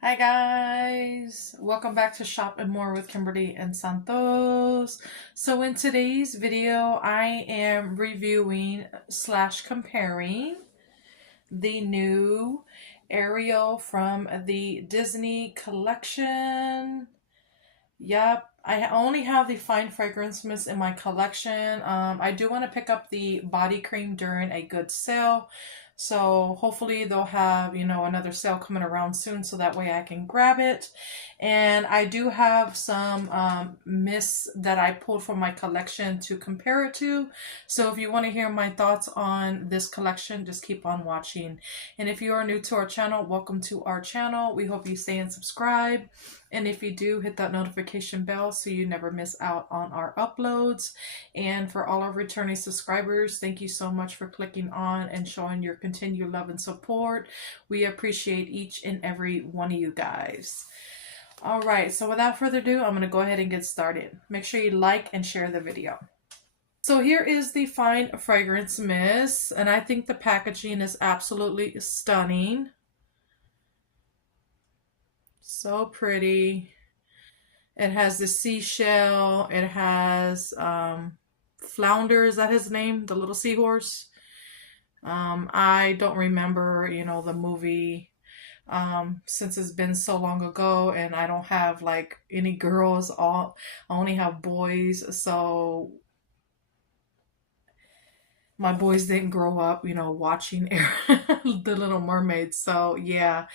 Hi guys, welcome back to Shop and More with Kimberly and Santos. So in today's video, I am reviewing slash comparing the new Ariel from the Disney collection. Yep, I only have the fine fragrance mist in my collection. I do want to pick up the body cream during a good sale. So hopefully they'll have, another sale coming around soon so that way I can grab it. And I do have some mists that I pulled from my collection to compare it to. So if you want to hear my thoughts on this collection, just keep on watching. And if you are new to our channel, welcome to our channel. We hope you stay and subscribe. And if you do, hit that notification bell so you never miss out on our uploads. And for all our returning subscribers, thank you so much for clicking on and showing your continued love and support. We appreciate each and every one of you guys. All right, so without further ado, I'm going to go ahead and get started. Make sure you like and share the video. So here is the fine fragrance mist, and I think the packaging is absolutely stunning. So pretty. It has the seashell. It has Flounder, is that his name? The little seahorse. I don't remember, the movie since it's been so long ago, and I don't have like any girls. I only have boys, so my boys didn't grow up, watching The Little Mermaid. So yeah.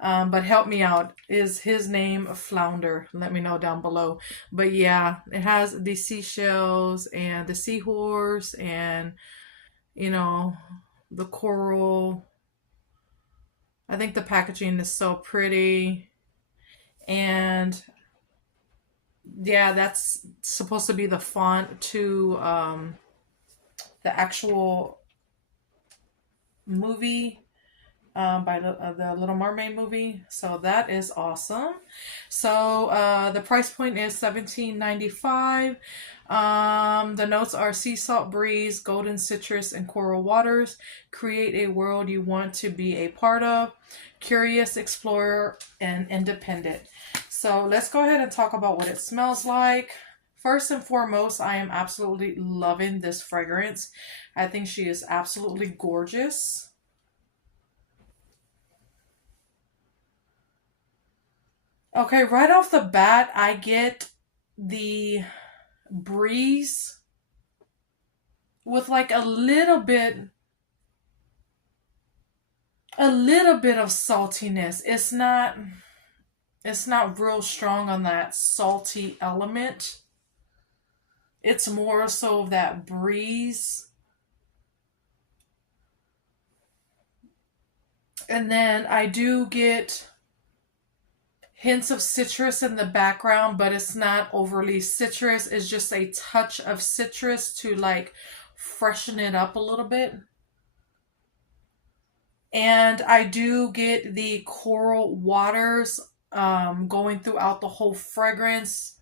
But help me out. Is his name Flounder? Let me know down below. But yeah, it has the seashells and the seahorse and, the coral. I think the packaging is so pretty. And yeah, that's supposed to be the font to the actual movie by the Little Mermaid movie. So that is awesome. So the price point is $17.95. The notes are sea salt breeze, golden citrus, and coral waters. Create a world you want to be a part of. Curious, explorer, and independent. So let's go ahead and talk about what it smells like. First and foremost, I am absolutely loving this fragrance. I think she is absolutely gorgeous. Okay, right off the bat, I get the breeze with like a little bit of saltiness. It's not real strong on that salty element. It's more so of that breeze. And then I do get hints of citrus in the background, but it's not overly citrus. It's just a touch of citrus to like freshen it up a little bit. And I do get the coral waters going throughout the whole fragrance.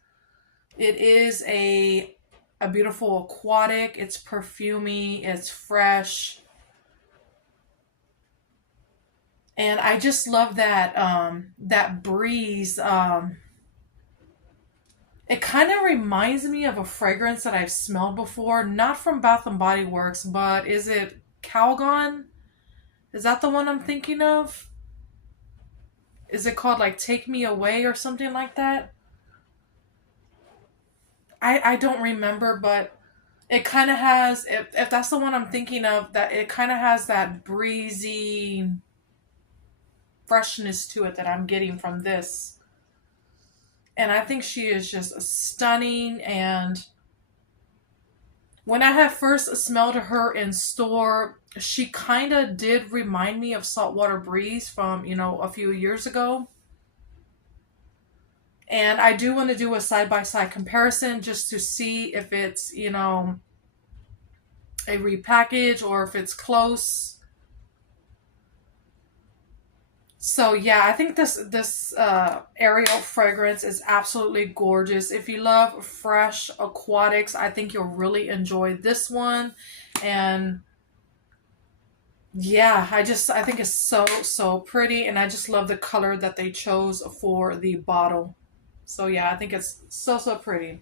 It is a beautiful aquatic. It's perfumey. It's fresh. And I just love that breeze. It kind of reminds me of a fragrance that I've smelled before, not from Bath and Body Works, but is it Calgon? Is that the one I'm thinking of? Is it called like Take Me Away or something like that? I don't remember, but it kind of has, if that's the one I'm thinking of, that it kind of has that breezy freshness to it that I'm getting from this. And I think she is just stunning. And when I had first smelled her in store, she kind of did remind me of Saltwater Breeze from, a few years ago. And I do want to do a side-by-side comparison just to see if it's, a repackage or if it's close. So yeah, I think this Ariel fragrance is absolutely gorgeous. If you love fresh aquatics, I think you'll really enjoy this one. And Yeah, I think it's so pretty, and I just love the color that they chose for the bottle. So yeah, I think it's so pretty.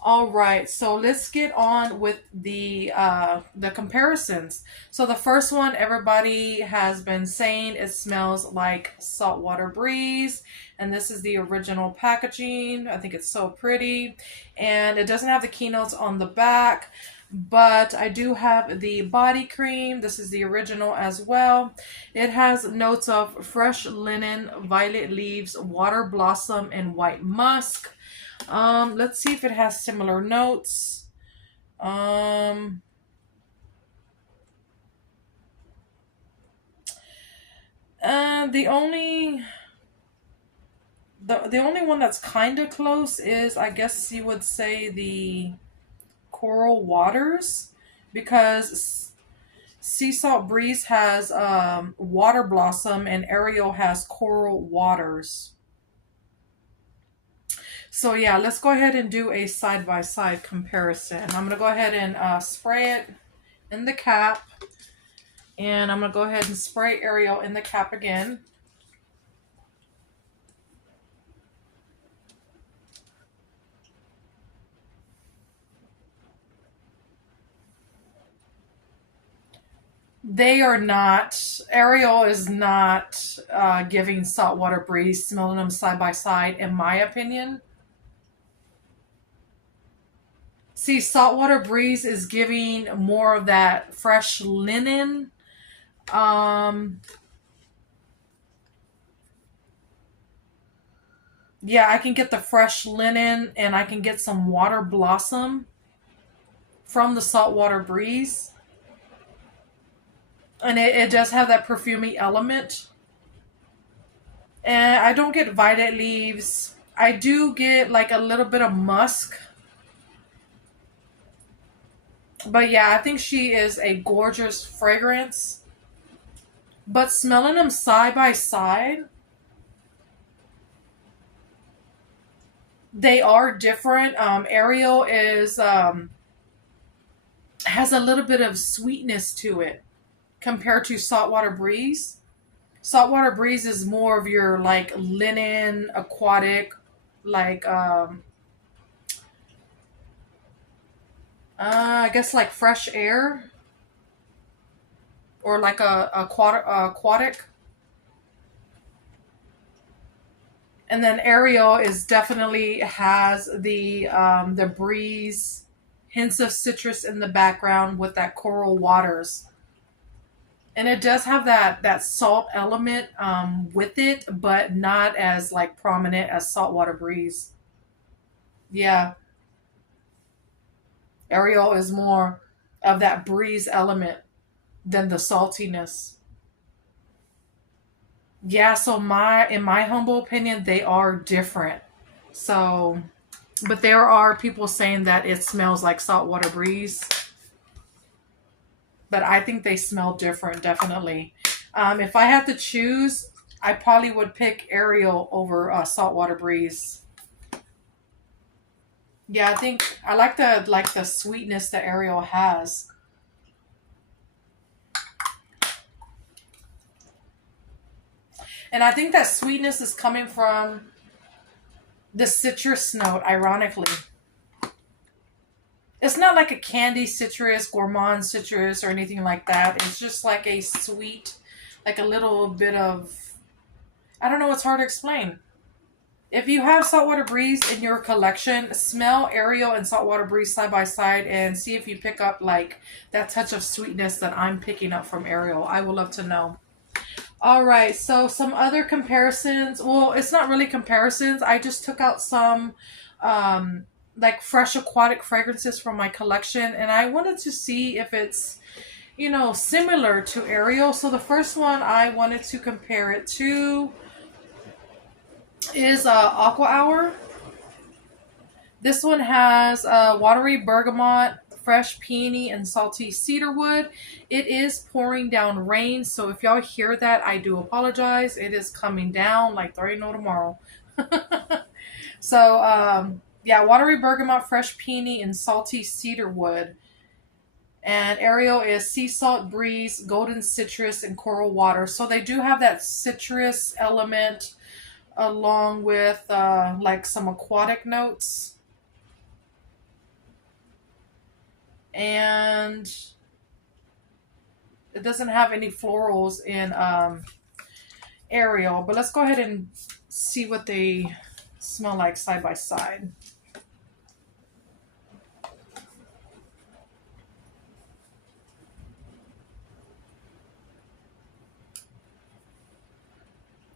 All right, so let's get on with the comparisons. So the first one, everybody has been saying it smells like saltwater breeze, and this is the original packaging. I think it's so pretty, and it doesn't have the keynotes on the back, but I do have the body cream. This is the original as well. It has notes of fresh linen, violet leaves, water blossom, and white musk. Let's see if it has similar notes. Um, the only the only one that's kind of close is, I guess you would say, the coral waters, because sea salt breeze has water blossom and Ariel has coral waters. So yeah, let's go ahead and do a side by side comparison. I'm gonna go ahead and spray it in the cap. And I'm going to go ahead and spray Ariel in the cap again. They are not, Ariel is not giving saltwater breeze, smelling them side by side, in my opinion. See, saltwater breeze is giving more of that fresh linen. Um, yeah, I can get the fresh linen and I can get some water blossom from the saltwater breeze. And it does have that perfumey element. And I don't get violet leaves. I do get like a little bit of musk. But yeah, I think she is a gorgeous fragrance. But smelling them side by side, they are different. Ariel is has a little bit of sweetness to it compared to Saltwater Breeze. Saltwater Breeze is more of your like linen, aquatic, like I guess like fresh air, or like a aquatic. And then Ariel is definitely has the breeze, hints of citrus in the background with that coral waters, and it does have that salt element with it, but not as like prominent as Saltwater Breeze. Yeah, Ariel is more of that breeze element than the saltiness. Yeah, so my in my humble opinion, they are different. So, but there are people saying that it smells like Saltwater Breeze, but I think they smell different, definitely. If I had to choose, I probably would pick Ariel over Saltwater Breeze. Yeah, I think I like the sweetness that Ariel has. And I think that sweetness is coming from the citrus note, ironically. It's not like a candy citrus, gourmand citrus, or anything like that. It's just like a sweet, like a little bit of, I don't know, it's hard to explain. If you have Saltwater Breeze in your collection, smell Ariel and Saltwater Breeze side by side and see if you pick up like that touch of sweetness that I'm picking up from Ariel. I would love to know. All right, so some other comparisons. Well, it's not really comparisons. I just took out some like fresh aquatic fragrances from my collection, and I wanted to see if it's, similar to Ariel. So the first one I wanted to compare it to is Aqua Hour. This one has watery bergamot, fresh peony, and salty cedarwood. It is pouring down rain, so if y'all hear that, I do apologize. It is coming down like there ain't no tomorrow. So, yeah, watery bergamot, fresh peony, and salty cedarwood. And Ariel is sea salt, breeze, golden citrus, and coral water. So they do have that citrus element along with like some aquatic notes. And it doesn't have any florals in Ariel. But let's go ahead and see what they smell like side by side.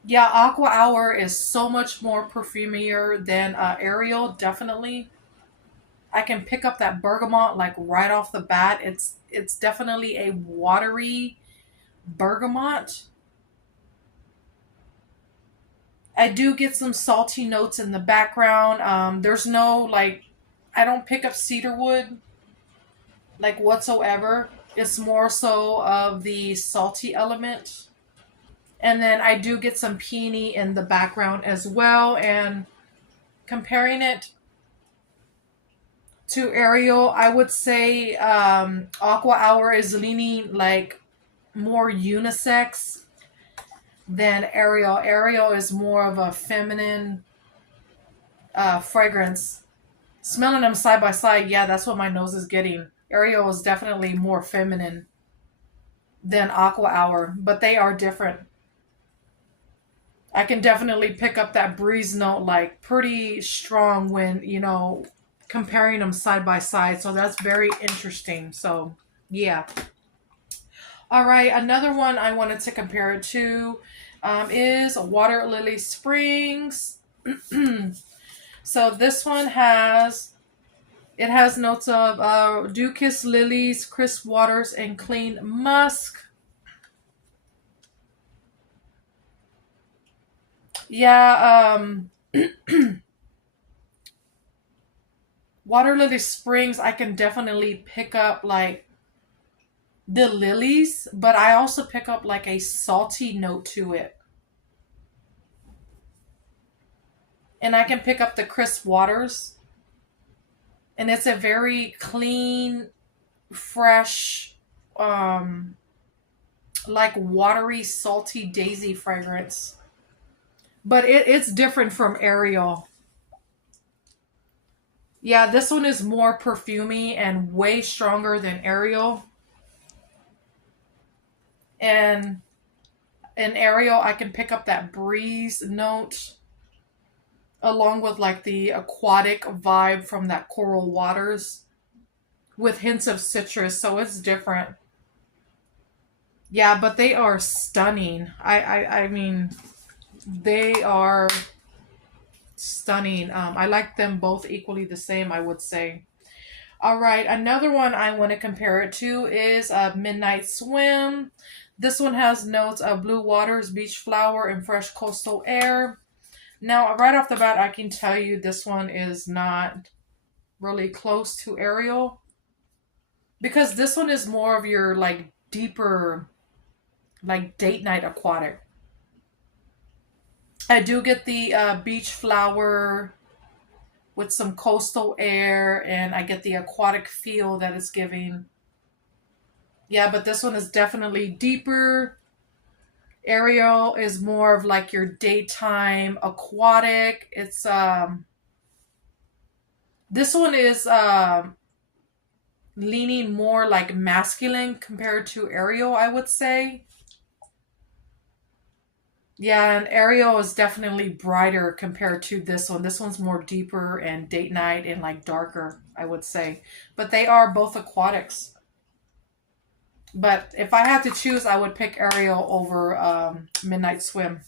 Yeah, Aqua Hour is so much more perfumier than Ariel, definitely. I can pick up that bergamot like right off the bat. It's definitely a watery bergamot. I do get some salty notes in the background. There's no like, I don't pick up cedarwood like whatsoever. It's more so of the salty element. And then I do get some peony in the background as well. And comparing it to Ariel, I would say Aqua Hour is leaning like more unisex than Ariel. Ariel is more of a feminine fragrance. Smelling them side by side, yeah, that's what my nose is getting. Ariel is definitely more feminine than Aqua Hour, but they are different. I can definitely pick up that breeze note like pretty strong when, comparing them side by side. So that's very interesting. So, yeah. All right, another one I wanted to compare it to is Water Lily Springs. So this one has notes of dew kiss lilies, crisp waters, and clean musk. Yeah, Water Lily Springs, I can definitely pick up like the lilies, but I also pick up like a salty note to it. And I can pick up the crisp waters. And it's a very clean, fresh, like watery, salty daisy fragrance. But it's different from Ariel. Yeah, this one is more perfumey and way stronger than Ariel. And in Ariel, I can pick up that breeze note along with like the aquatic vibe from that coral waters with hints of citrus. So it's different. Yeah, but they are stunning. I mean, they are stunning. I like them both equally the same, I would say. All right, another one I want to compare it to is Midnight Swim. This one has notes of blue waters, beach flower, and fresh coastal air. Now, right off the bat, I can tell you this one is not really close to Ariel because this one is more of your like deeper, like date night aquatic. I do get the beach flower with some coastal air, and I get the aquatic feel that it's giving. Yeah, but this one is definitely deeper. Ariel is more of like your daytime aquatic. It's this one is leaning more like masculine compared to Ariel, I would say. Yeah, and Ariel is definitely brighter compared to this one. This one's more deeper and date night and like darker, I would say. But they are both aquatics. But if I had to choose, I would pick Ariel over Midnight Swim.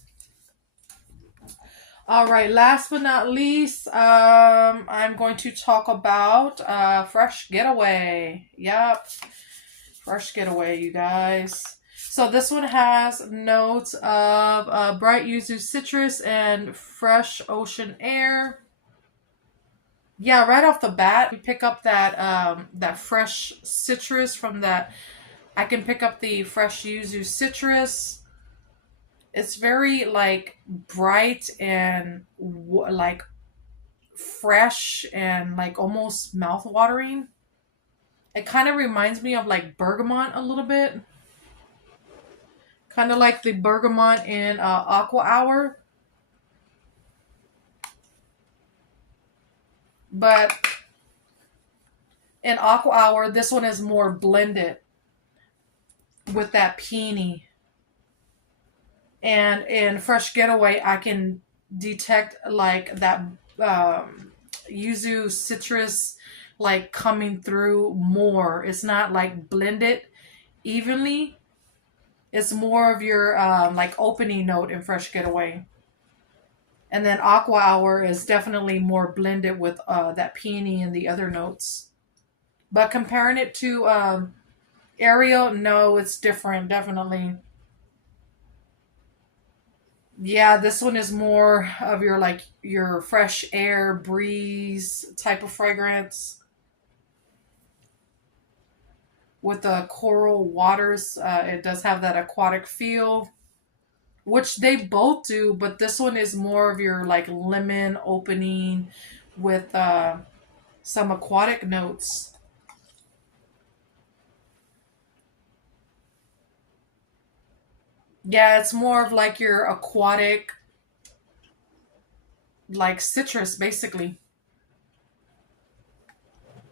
All right, last but not least, I'm going to talk about Fresh Getaway. Yep, Fresh Getaway, you guys. So this one has notes of bright yuzu citrus and fresh ocean air. Yeah, right off the bat, you pick up that fresh citrus from that. I can pick up the fresh yuzu citrus. It's very like bright and like fresh and like almost mouth-watering. It kind of reminds me of like bergamot a little bit. Kind of like the bergamot in Aqua Hour. But in Aqua Hour, this one is more blended with that peony. And in Fresh Getaway, I can detect like that yuzu citrus like coming through more. It's not like blended evenly. It's more of your like opening note in Fresh Getaway. And then Aqua Hour is definitely more blended with that peony and the other notes. But comparing it to Ariel, no, it's different, definitely. Yeah, this one is more of your like your fresh air breeze type of fragrance with the coral waters. It does have that aquatic feel, which they both do, but this one is more of your like lemon opening with some aquatic notes. Yeah, it's more of like your aquatic, like citrus, basically,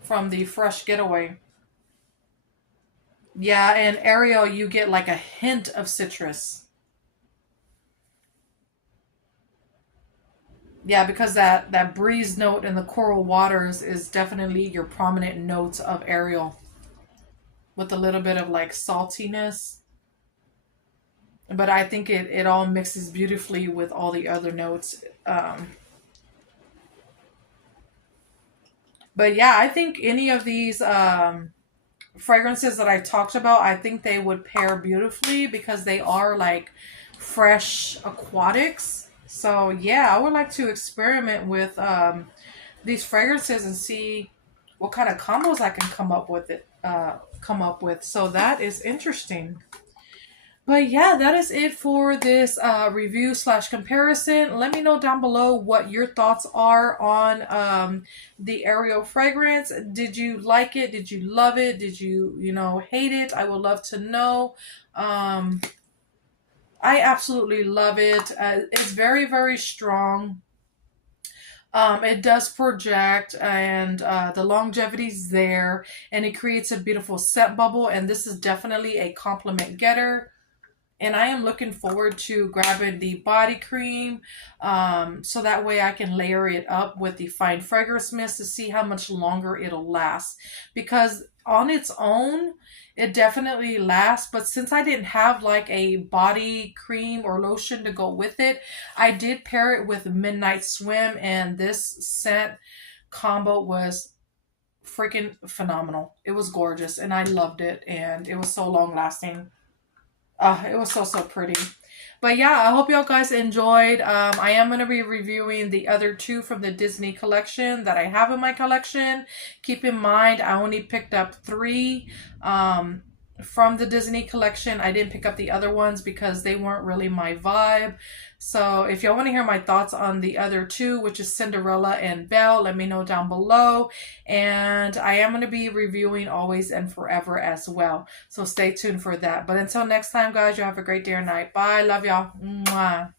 from the Fresh Getaway. Yeah, and Ariel, you get like a hint of citrus. Yeah, because that breeze note in the coral waters is definitely your prominent notes of Ariel with a little bit of like saltiness. But I think it all mixes beautifully with all the other notes. But yeah, I think any of these fragrances that I talked about, I think they would pair beautifully because they are like fresh aquatics. So yeah, I would like to experiment with these fragrances and see what kind of combos I can come up with. So that is interesting. But yeah, that is it for this review slash comparison. Let me know down below what your thoughts are on the Ariel fragrance. Did you like it? Did you love it? Did you, hate it? I would love to know. Um, I absolutely love it. It's very, very strong. It does project and the longevity's there and it creates a beautiful scent bubble. And this is definitely a compliment getter. And I am looking forward to grabbing the body cream so that way I can layer it up with the fine fragrance mist to see how much longer it'll last. Because on its own, it definitely lasts. But since I didn't have like a body cream or lotion to go with it, I did pair it with Midnight Swim. And this scent combo was freaking phenomenal. It was gorgeous and I loved it. And it was so long lasting. It was so, so pretty. But yeah, I hope y'all guys enjoyed. I am going to be reviewing the other two from the Disney collection that I have in my collection. Keep in mind, I only picked up three from the Disney collection. I didn't pick up the other ones because they weren't really my vibe. So if y'all want to hear my thoughts on the other two, which is Cinderella and Belle, let me know down below. And I am going to be reviewing Always and Forever as well. So stay tuned for that. But until next time, guys, you have a great day or night. Bye. Love y'all. Mwah.